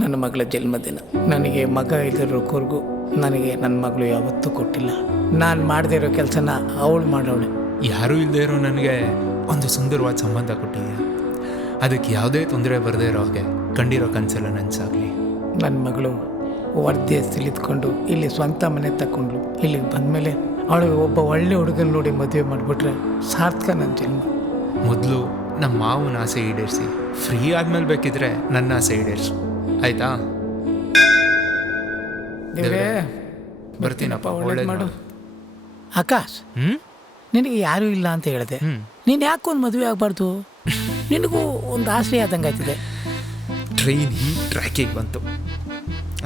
ನನ್ನ ಮಗಳ ಜನ್ಮದಿನ. ನನಗೆ ಮಗ ಇಲ್ಲಿರೋವರೆಗೂ ನನಗೆ ನನ್ನ ಮಗಳು ಯಾವತ್ತೂ ಕೊಟ್ಟಿಲ್ಲ. ನಾನು ಮಾಡದೇ ಇರೋ ಕೆಲಸನ ಅವಳು ಮಾಡೋಳೆ. ಯಾರೂ ಇಲ್ಲದೆ ಇರೋ ನನಗೆ ಒಂದು ಸುಂದರವಾದ ಸಂಬಂಧ ಕೊಟ್ಟಿದ್ಯಾ. ಅದಕ್ಕೆ ಯಾವುದೇ ತೊಂದರೆ ಬರದೇ ಇರೋ ಹಾಗೆ ಕಂಡಿರೋ ಕನಸೆಲ್ಲ ನನಸಾಗಲಿ. ನನ್ನ ಮಗಳು ವರ್ಧೆಯಲ್ಲಿದ್ಕೊಂಡು ಇಲ್ಲಿ ಸ್ವಂತ ಮನೆ ತಗೊಂಡ್ಳು. ಇಲ್ಲಿಗೆ ಬಂದಮೇಲೆ ಅವಳಿಗೆ ಒಬ್ಬ ಒಳ್ಳೆ ಹುಡುಗನ ನೋಡಿ ಮದುವೆ ಮಾಡಿಬಿಟ್ರೆ ಸಾರ್ಥಕ ನನ್ನ ಜನ್ಮ. ಮೊದಲು ನಮ್ಮ ಮಾವನ ಆಸೆ ಈಡೇರಿಸಿ, ಫ್ರೀ ಆದ್ಮೇಲೆ ಬೇಕಿದ್ರೆ ನನ್ನ ಆಸೆ ಈಡೇರಿಸು, ಆಯ್ತಾ? ದೇವ್ರೇ ಬರ್ತೀನಪ್ಪ, ಒಳ್ಳೇದು ಒಳ್ಳೇದು ಮಾಡು. ಮಾಡು. ಆಕಾಶ್, ನಿನಗೆ ಯಾರೂ ಇಲ್ಲ ಅಂತ ಹೇಳಿದೆ. ನೀನು ಯಾಕೊಂದು ಮದುವೆ ಆಗಬಾರ್ದು? ನಿನಗೂ ಒಂದು ಆಸರೆ ಆದಂಗೆ ಆಯ್ತಿದೆ. ಟ್ರೈನ್ ಈ ಟ್ರ್ಯಾಕಿಗೆ ಬಂತು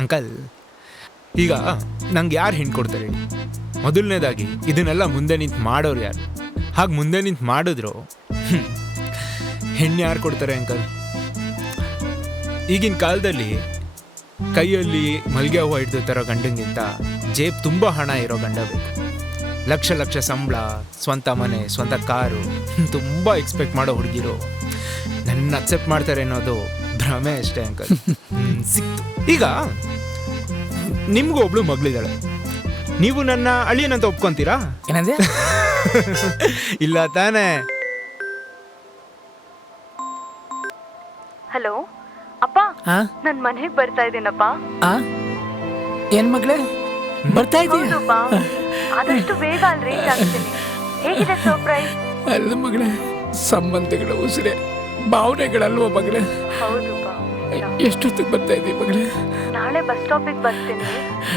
ಅಂಕಲ್. ಈಗ ನಂಗೆ ಯಾರು ಹೆಣ್ಣು ಕೊಡ್ತಾರೆ ಹೇಳಿ? ಮೊದಲನೇದಾಗಿ ಇದನ್ನೆಲ್ಲ ಮುಂದೆ ನಿಂತು ಮಾಡೋರು ಯಾರು? ಹಾಗೆ ಮುಂದೆ ನಿಂತು ಮಾಡಿದ್ರು ಹೆಣ್ಣು ಯಾರು ಕೊಡ್ತಾರೆ ಅಂಕಲ್? ಈಗಿನ ಕಾಲದಲ್ಲಿ ಕೈಯಲ್ಲಿ ಮಲ್ಗೆ ಹೂವು ಹಿಡಿದು ತರೋ ಗಂಡಂಗಿಂತ ಜೇಬ್ ತುಂಬ ಹಣ ಇರೋ ಗಂಡ ಬೇಕು. ಲಕ್ಷ ಲಕ್ಷ ಸಂಬಳ, ಸ್ವಂತ ಮನೆ, ಸ್ವಂತ ಕಾರು, ತುಂಬ ಎಕ್ಸ್ಪೆಕ್ಟ್ ಮಾಡೋ ಹುಡುಗಿರು ನನ್ನ ಅಕ್ಸೆಪ್ಟ್ ಮಾಡ್ತಾರೆ ಅನ್ನೋದು ಭ್ರಮೆ ಅಷ್ಟೇ ಅಂಕಲ್. ಸಿಕ್ತು. ಈಗ ನಿಮ್ಗೂ ಒಬ್ಳು ಮಗಳಿದ್ದಾಳೆ. ನೀವು ನನ್ನ ಅಳಿಯನಂತ ಒಪ್ಕೊಂತೀರಾ? ಏನಂದ್ರೆ? ಇಲ್ಲ ತಾನೇ? ಹಲೋ ಅಪ್ಪ, ಹಾಂ ನನ್ ಮನೆಗೆ ಬರ್ತಾ ಇದ್ದೀನಪ್ಪ. ಏನು ಮಗಳೇ, ಬರ್ತಾ ಇದೀಯ? ಹೌದಪ್ಪ, ಆದಷ್ಟು ಬೇಗ ಅಲ್ಲಿ ರೀಚ್ ಆಗ್ತೀನಿ. ಹೇಗಿದೆ ಸರ್ಪ್ರೈಸ್? ಅಲ್ಲ ಮಗಳೇ, ಸಂಬಂಧಗಳ ಉಸಿರೇ ಭಾವನೆಗಳಲ್ವ ಮಗಳೇ? ಹೌದಪ್ಪ. ಎಷ್ಟೊತ್ತಿಗೆ ಬರ್ತಾ ಇದ್ದೀವಿ ಮಗಳೇ? ನಾಳೆ ಬಸ್ ಸ್ಟಾಪಿಗೆ ಬರ್ತೀನಿ.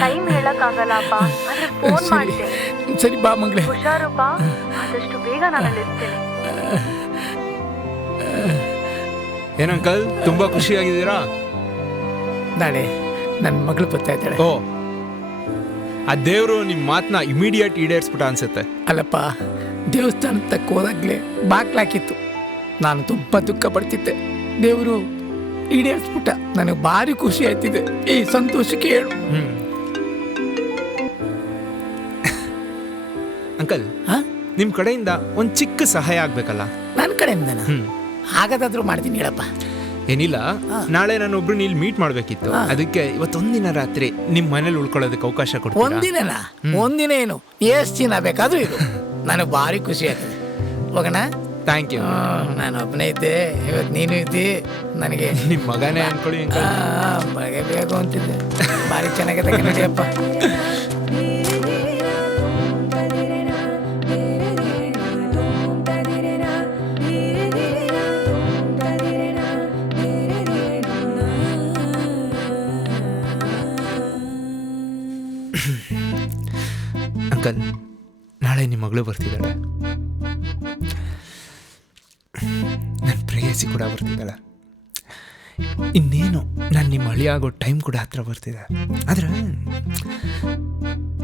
ಟೈಮ್ ಹೇಳಕ್ಕಾಗಲ್ಲ ಅಪ್ಪ, ಆದ್ರೆ ಫೋನ್ ಮಾಡ್ತೀನಿ. ಸರಿ ಬಾ ಮಗಳೇ. ಹುಷಾರಪ್ಪ, ಆದಷ್ಟು ಬೇಗ ನಾನು ಅಲ್ಲಿ ಇರ್ತೀನಿ. ಏನಂಕಲ್, ತುಂಬಾ ಖುಷಿಯಾಗಿದ್ದೀರಾ? ನಾಳೆ ನನ್ನ ಮಗಳು ಬರ್ತಾ ಇದ್ದಾಳೆ. ಓ, ಆ ದೇವರು ನಿಮ್ಮ ಮಾತನ್ನ ಇಮಿಡಿಯೇಟ್ ಈಡೇರಿಸ್ಬಿಟ್ಟ ಅನ್ಸುತ್ತೆ. ಅಲ್ಲಪ್ಪ, ದೇವಸ್ಥಾನ ತಕ್ಕ ಹೋದಾಗಲೇ ಬಾಗ್ಲಾಕಿತ್ತು. ನಾನು ತುಂಬ ದುಃಖ ಪಡ್ತಿದ್ದೆ. ದೇವರು ಈಡೇರಿಸ್ಬಿಟ್ಟ. ನನಗೆ ಭಾರಿ ಖುಷಿ ಆಯ್ತಿದೆ. ಈ ಸಂತೋಷಕ್ಕೆ ಹೇಳು. ಅಂಕಲ್, ಹಾಂ, ನಿಮ್ಮ ಕಡೆಯಿಂದ ಒಂದು ಚಿಕ್ಕ ಸಹಾಯ ಆಗ್ಬೇಕಲ್ಲ? ನನ್ನ ಕಡೆಯಿಂದ ಹಾಗಾದಾದ್ರೂ ಮಾಡ್ತೀನಿ, ಹೇಳಪ್ಪ. ಏನಿಲ್ಲ, ನಾಳೆ ನಾನು ಒಬ್ರು ಇಲ್ಲಿ ಮೀಟ್ ಮಾಡ್ಬೇಕಿತ್ತು. ಅದಕ್ಕೆ ಇವತ್ತೊಂದಿನ ರಾತ್ರಿ ನಿಮ್ಮ ಮನೇಲಿ ಉಳ್ಕೊಳ್ಳೋದಕ್ಕೆ ಅವಕಾಶ ಕೊಡ್ತೀನಿ. ಒಂದಿನ ಒಂದಿನ ಏನು, ಎಷ್ಟು ದಿನ ಬೇಕಾದ್ರೂ ಇದು. ನನಗೆ ಭಾರಿ ಖುಷಿ ಆಗ್ತದೆ. ಹೋಗೋಣ? Thank you. ನಾನು ಒಬ್ಬನೇ ಇದ್ದೆ, ಇವತ್ತು ನೀನು ಇದ್ದಿ. ನನಗೆ ನಿಮ್ಮ ಮಗನೇ ಅನ್ಕೊಳ್ಳಿ ಅಂಕಲ್. ಮಗ ಬೇಕು ಅಂತಿದ್ದೆ. ಭಾರಿ ಚೆನ್ನಾಗಿದೆ ನಡಿಯಪ್ಪ. ಅಂಕಲ್, ನಾಳೆ ನಿಮ್ಮ ಮಗಳು ಬರ್ತಿದ್ದಾಳೆ. ನನ್ನ ಪ್ರೇಯಸಿ ಕೂಡ ಬರ್ತಿದ್ದಾಳೆ. ಇನ್ನೇನು ನಾನು ನಿಮ್ಮ ಹಳಿ ಆಗೋ ಟೈಮ್ ಕೂಡ ಹತ್ರ ಬರ್ತಿದೆ. ಆದ್ರೆ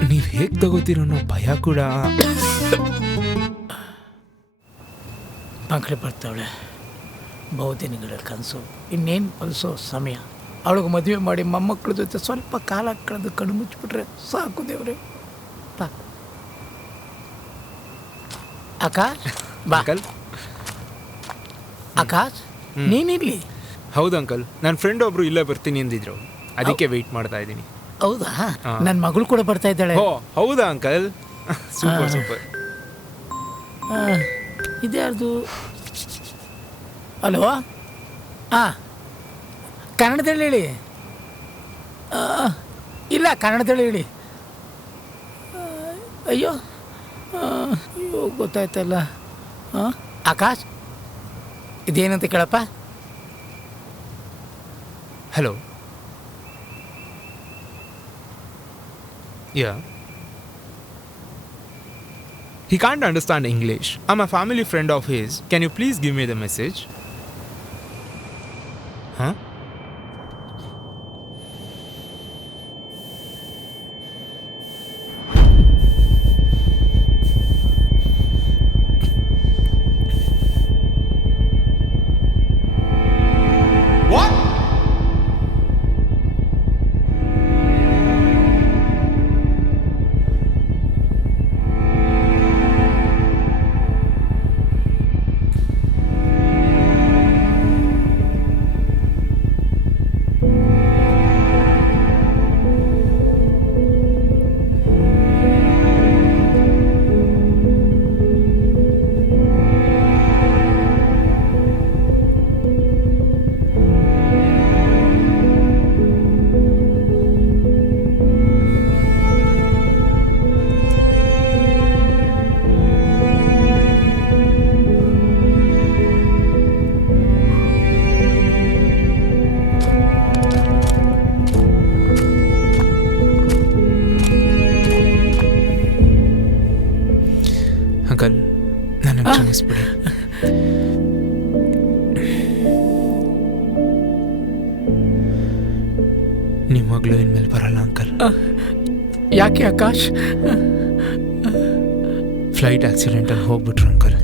ನೀವು ಹೇಗೆ ತಗೋತೀರೋ ಅನ್ನೋ ಭಯ ಕೂಡ. ಮಕ್ಕಳು ಬರ್ತಾವಳೆ, ಬಹುದಿನಗಳ ಕನಸು. ಇನ್ನೇನು ಫಲಿಸೋ ಸಮಯ. ಅವಳಿಗೆ ಮದುವೆ ಮಾಡಿ ಮೊಮ್ಮಕ್ಕಳ ಜೊತೆ ಸ್ವಲ್ಪ ಕಾಲ ಕಳೆದು ಕಣ್ಣು ಮುಚ್ಚಿಬಿಟ್ರೆ ಸಾಕು ದೇವ್ರೆ. ಆಕಾಶ್ ಬಾ. ಅಂಕಲ್, ಆಕಾಶ್ ನೀನಿಲ್ಲಿ? ಹೌದು ಅಂಕಲ್, ನನ್ನ ಫ್ರೆಂಡ್ ಒಬ್ರು ಇಲ್ಲೇ ಬರ್ತೀನಿ ಅಂದಿದ್ರು, ಅದಕ್ಕೆ ವೆಯ್ಟ್ ಮಾಡ್ತಾ ಇದ್ದೀನಿ. ಹೌದಾ? ನನ್ನ ಮಗಳು ಕೂಡ ಬರ್ತಾ ಇದ್ದಾಳೆ. ಓ ಹೌದಾ ಅಂಕಲ್? Super super. ಇದ್ಯಾರ್ದು? ಹಲೋ, ಹಾಂ, ಕನ್ನಡದಲ್ಲಿ ಹೇಳಿ. ಇಲ್ಲ, ಕನ್ನಡದಲ್ಲಿ ಹೇಳಿ. ಅಯ್ಯೋ ಅಯ್ಯೋ, ಗೊತ್ತಾಯ್ತಲ್ಲ. ಹಾಂ, Akash, ಇದೇನಂತ ಕೇಳಪ್ಪ. Hello. Yeah. He can't understand English. I'm a family friend of his. Can you please give me the message? Huh? What? Uncle ನನ್ನ ಕ್ಷಮಿಸ್ಬಿಡಿ. ನಿಮ್ಮ ಮಗಳು ಇನ್ಮೇಲೆ ಬರಲ್ಲ ಅಂಕಲ್. ಯಾಕೆ ಆಕಾಶ್? ಫ್ಲೈಟ್ ಆಕ್ಸಿಡೆಂಟಲ್ಲಿ ಹೋಗ್ಬಿಟ್ರು ಅಂಕಲ್.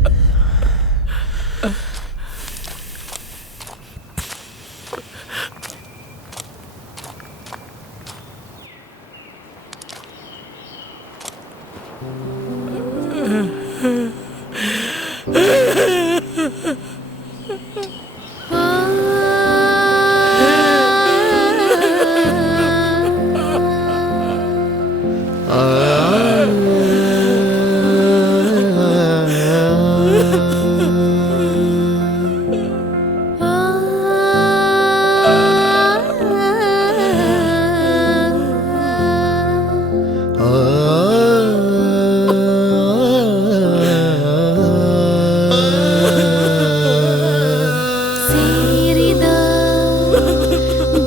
ಸೇರಿದ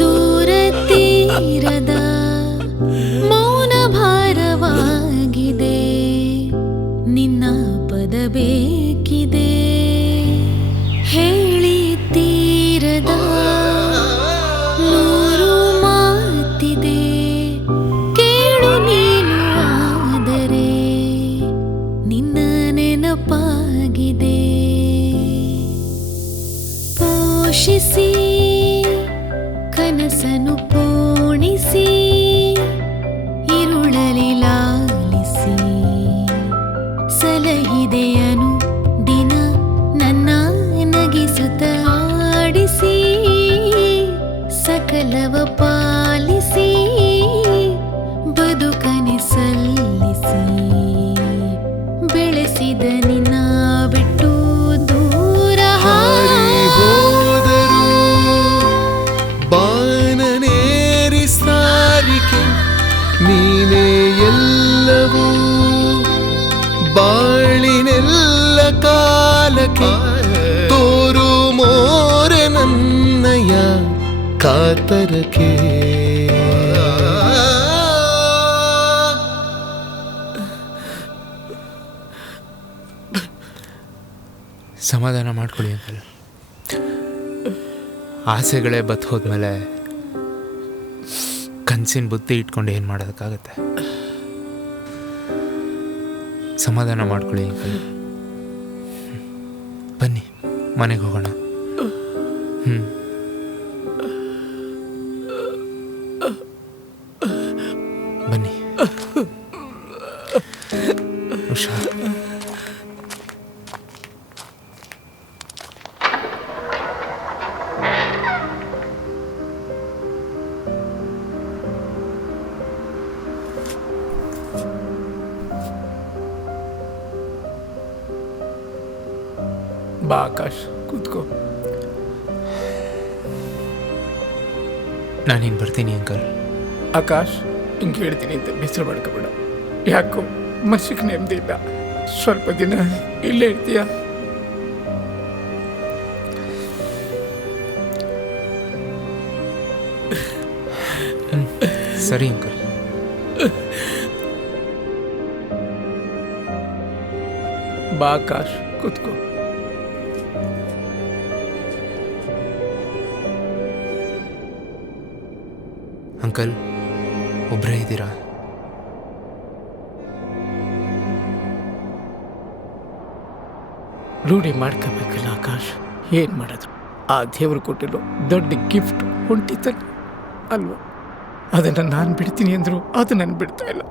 ದೂರ ತೀರದ ಮೌನ ಭಾರವಾಗಿದೆ, ನಿನ್ನ ಪದ ಬೇಕಿದೆ. ಹೇಳಿ ತೀರದ ನೂರು ಮಾತಿದೆ, ಕೇಳು ನೀನು ಆದರೆ ನಿನ್ನ ನೆನಪಾಗಿದೆ. ಪೋಷಿಸಿ ಕನಸನು ಪೋಣಿಸಿ ಇರುಳಲಿ ಲಾಲಿಸಿ ಸಲಹಿದೆಯನು ದಿನ ನನ್ನ ನಗಿಸುತ್ತ ಆಡಿಸಿ ಸಕಲವ ಪಾಲಿಸಿ ಬದುಕನೆ ಸಲ್ಲಿಸಿ ಬೆಳೆಸಿದ ನಿನ್ನ ಬಿಟ್ಟು ದೂರ ಹಾರಿ ಹೋದರು ಬಾನನೇರಿ ಸಾರಿಕೆ, ನೀನೇ ಎಲ್ಲವೂ ಬಾಳಿನೆಲ್ಲ ಕಾಲಕ್ಕೆ. ತೋರು ಮೋರೆ ನನ್ನಯ ಕಾತರಕ್ಕೆ. ಸಮಾಧಾನ ಮಾಡ್ಕೊಳ್ಳಿ ಅಂಕಲ್. ಆಸೆಗಳೇ ಬತ್ತು ಹೋದ್ಮೇಲೆ ಕನಸಿನ ಬುದ್ಧಿ ಇಟ್ಕೊಂಡು ಏನು ಮಾಡೋದಕ್ಕಾಗತ್ತೆ? ಸಮಾಧಾನ ಮಾಡ್ಕೊಳ್ಳಿ ಅಂಕಲ್. ಬನ್ನಿ ಮನೆಗೆ ಹೋಗೋಣ. ಬನ್ನಿ ಹುಷಾರ್. ಬಾ ಆಕಾಶ್, ಕೂತ್ಕೋ. ನಾನಿನ್ನು ಬರ್ತೀನಿ ಅಂಕಲ್. ಆಕಾಶ್, ಹಿಂಗೆ ಹೇಳ್ತೀನಿ ಅಂತ ಬೇಸರ ಮಾಡ್ಕೋಬೇಡ. ಯಾಕೋ ಮನಸ್ಸಿಗೆ ನೆಮ್ಮದಿ ಇಲ್ಲ. ಸ್ವಲ್ಪ ದಿನ ಇಲ್ಲೇ ಇರ್ತೀಯ? ಸರಿ ಅಂಕಲ್. ಬಾ ಆಕಾಶ್, ಕೂತ್ಕೋ. ಅಂಕಲ್ ಒಬ್ಬರೇ ಇದ್ದೀರಾ? ರೂಢಿ ಮಾಡ್ಕೋಬೇಕಲ್ಲ ಆಕಾಶ್, ಏನು ಮಾಡೋದು? ಆ ದೇವರು ಕೊಟ್ಟಿರೋ ದೊಡ್ಡ ಗಿಫ್ಟ್ ಹೊಂಟಿತನ ಅಲ್ವಾ? ಅದನ್ನು ನಾನು ಬಿಡ್ತೀನಿ ಅಂದರು ಅದು ನಾನು ಬಿಡ್ತಾ ಇಲ್ಲ.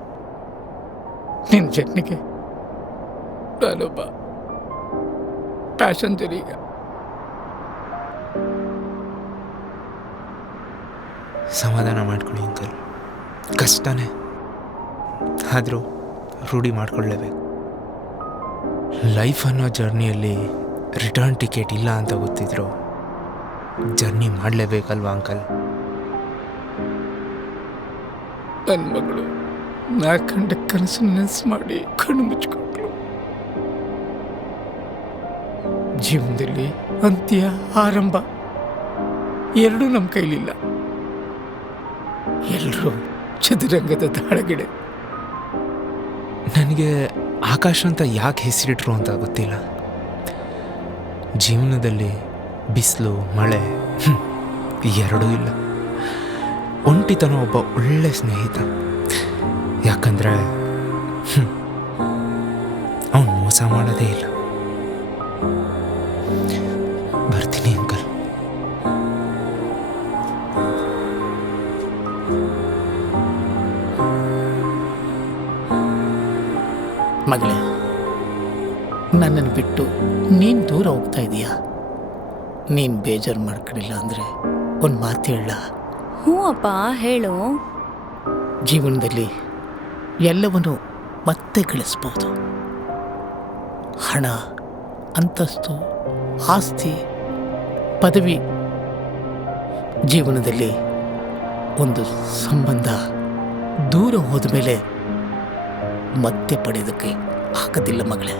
ನಿನ್ನ ಜನ್ನಿಗೆ ನಾನೊಬ್ಬ ಪ್ಯಾಸೆಂಜರ್. ಈಗ ಸಮಾಧಾನ ಮಾಡ್ಕೊಳ್ಳಿ ಅಂಕಲ್. ಕಷ್ಟನೇ, ಆದರೂ ರೂಢಿ ಮಾಡ್ಕೊಳ್ಳೇಬೇಕು. ಲೈಫ್ ಅನ್ನೋ ಜರ್ನಿಯಲ್ಲಿ ರಿಟರ್ನ್ ಟಿಕೆಟ್ ಇಲ್ಲ ಅಂತ ಗೊತ್ತಿದ್ರು ಜರ್ನಿ ಮಾಡಲೇಬೇಕಲ್ವಾ ಅಂಕಲ್? ನನ್ನ ಮಗಳು ನಾ ಕಂಡ ಕನಸು ನೆನಸು ಮಾಡಿ ಕಣ್ಣು ಮುಚ್ಚಿಕೊಂಡ್ಳು. ಜೀವನದಲ್ಲಿ ಅಂತ್ಯ ಆರಂಭ ಎರಡೂ ನಮ್ಮ ಕೈಲಿಲ್ಲ. ಎಲ್ಲರೂ ಚದುರಂಗದ ದಾಳಗಿಡೆ. ನನಗೆ ಆಕಾಶ ಅಂತ ಯಾಕೆ ಹೆಸರಿಟ್ರು ಅಂತ ಗೊತ್ತಿಲ್ಲ. ಜೀವನದಲ್ಲಿ ಬಿಸಿಲು ಮಳೆ ಎರಡೂ ಇಲ್ಲ. ಒಂಟಿತನ ಒಬ್ಬ ಒಳ್ಳೆ ಸ್ನೇಹಿತ. ಯಾಕಂದರೆ ಅವನು ಮೋಸ ಮಾಡೋದೇ ಇಲ್ಲ. ಬರ್ತೀನಿ ಅಂಕಲ್. ಮಗಳೇ, ನನ್ನನ್ನು ಬಿಟ್ಟು ನೀನು ದೂರ ಹೋಗ್ತಾ ಇದೀಯಾ? ನೀನು ಬೇಜಾರು ಮಾಡ್ಕೊಂಡಿಲ್ಲ ಅಂದರೆ ಒಂದು ಮಾತು ಹೇಳ. ಹ್ಞೂ ಅಪ್ಪ, ಹೇಳು. ಜೀವನದಲ್ಲಿ ಎಲ್ಲವನ್ನೂ ಮತ್ತೆ ಗಳಿಸ್ಬೋದು. ಹಣ, ಅಂತಸ್ತು, ಆಸ್ತಿ, ಪದವಿ. ಜೀವನದಲ್ಲಿ ಒಂದು ಸಂಬಂಧ ದೂರ ಹೋದ ಮೇಲೆ ಮತ್ತೆ ಪಡೆಯೋದಕ್ಕೆ ಆಗೋದಿಲ್ಲ ಮಗಳೇ.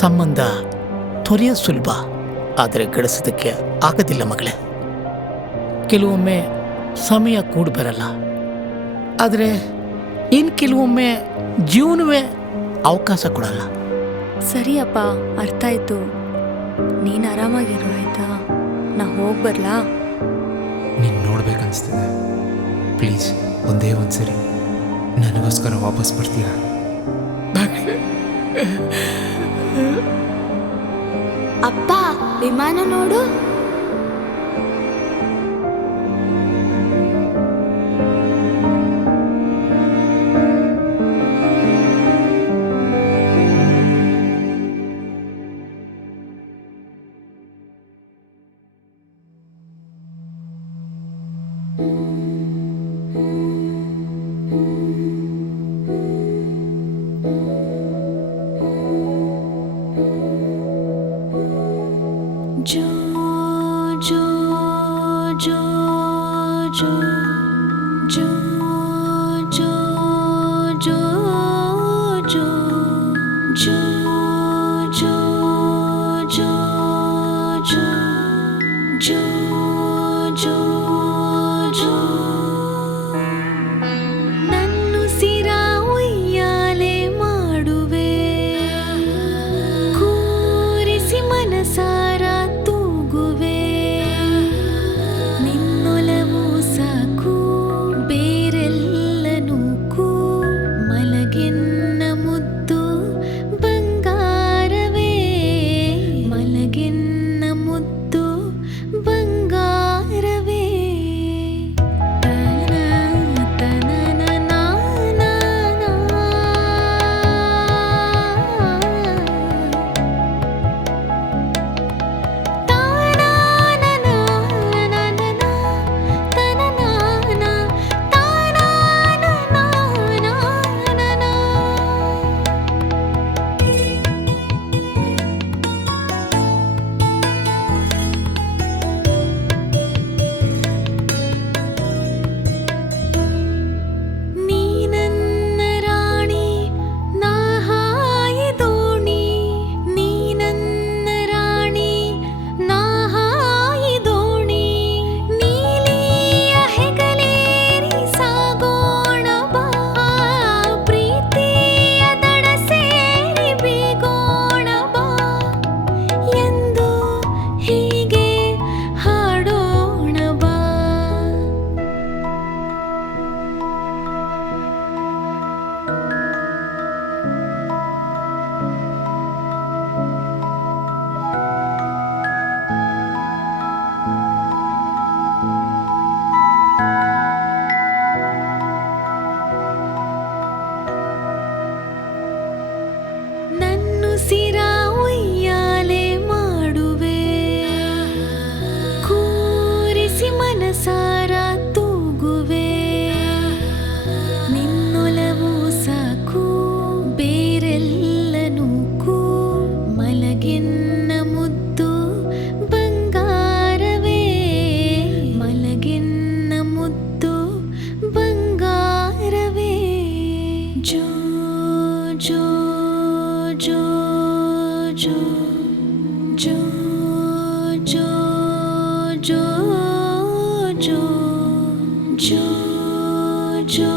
ಸಂಬಂಧ ತೊರೆಯೋದು ಸುಲಭ, ಆದರೆ ಗಳಿಸೋದಕ್ಕೆ ಆಗೋದಿಲ್ಲ ಮಗಳೇ. ಕೆಲವೊಮ್ಮೆ ಸಮಯ ಕೂಡ ಬರಲ್ಲ, ಆದರೆ ಇನ್ನು ಕೆಲವೊಮ್ಮೆ ಜೀವನವೇ ಅವಕಾಶ ಕೊಡಲ್ಲ. ಸರಿ ಅಪ್ಪ, ಅರ್ಥ ಆಯ್ತು. ನೀನು ಆರಾಮಾಗಿರು, ಆಯ್ತಾ? ನಾ ಹೋಗಿ ಬರ್ಲಾ? ನೀನು ನೋಡ್ಬೇಕನ್ನಿಸ್ತಿದೆ. ಪ್ಲೀಸ್ ಒಂದೇ ಒಂದು ಸರಿ ನನಗೋಸ್ಕರ ವಾಪಸ್ ಬರ್ತೀರಾ? ಅಪ್ಪ, ವಿಮಾನ ನೋಡು. जो जो जो जो जो जो जो जो जो जो जो जो जो जो ನನ್ನು ಸಿರ ಉಯ್ಯಾಲೆ ಮಾಡುವೆ, ಕೂರಿಸಿ ಮನಸಾರ ತೂಗುವೆ. ನಿನ್ನೊಲವು ಸಾಕು, ಬೇರೆಲ್ಲ ನೂಕು. ಮಲಗೆನ್ನ ಮುದ್ದು ಬಂಗಾರವೇ, ಮಲಗೆನ್ನ ಮುದ್ದು ಬಂಗಾರವೇ. ನೀ ನನ್ನ ರಾಣಿ, ನಾ ಹಾಯಿ ದೋಣಿ. ನೀ ನನ್ನ ರಾಣಿ, ನಾ ಹಾಯಿ ದೋಣಿ. ನೀಲಿಯ ಹೆಗಲೇರಿ ಸಾಗೋಣ ಬಾ, ಪ್ರೀತಿಯ ದಡ ಸೇರಿ ಬೀಗೋಣ ಬಾ. ಎಂದು ಹೀಗೆ ಹಾಡೋಣ ಬಾ. ನನ್ನು ಸಿರ ಉಯ್ಯಾಲೆ ಮಾಡುವೆ, ಕೂರಿಸಿ ಮನಸಾರ ತೂಗುವೆ. ನಿನ್ನೊಲವು ಸಾಕು, ಬೇರೆಲ್ಲ ನೂಕು. ಮಲಗೆನ್ನ ಮುದ್ದು ಬಂಗಾರವೇ, ಮಲಗೆನ್ನ ಮುದ್ದು ಬಂಗಾರವೇ. ಜೋ ಜೋ ಜೋ ಜೋ ಜೋ ಜೋ ಜೋ ಜೋ ಜೋ ಜೋ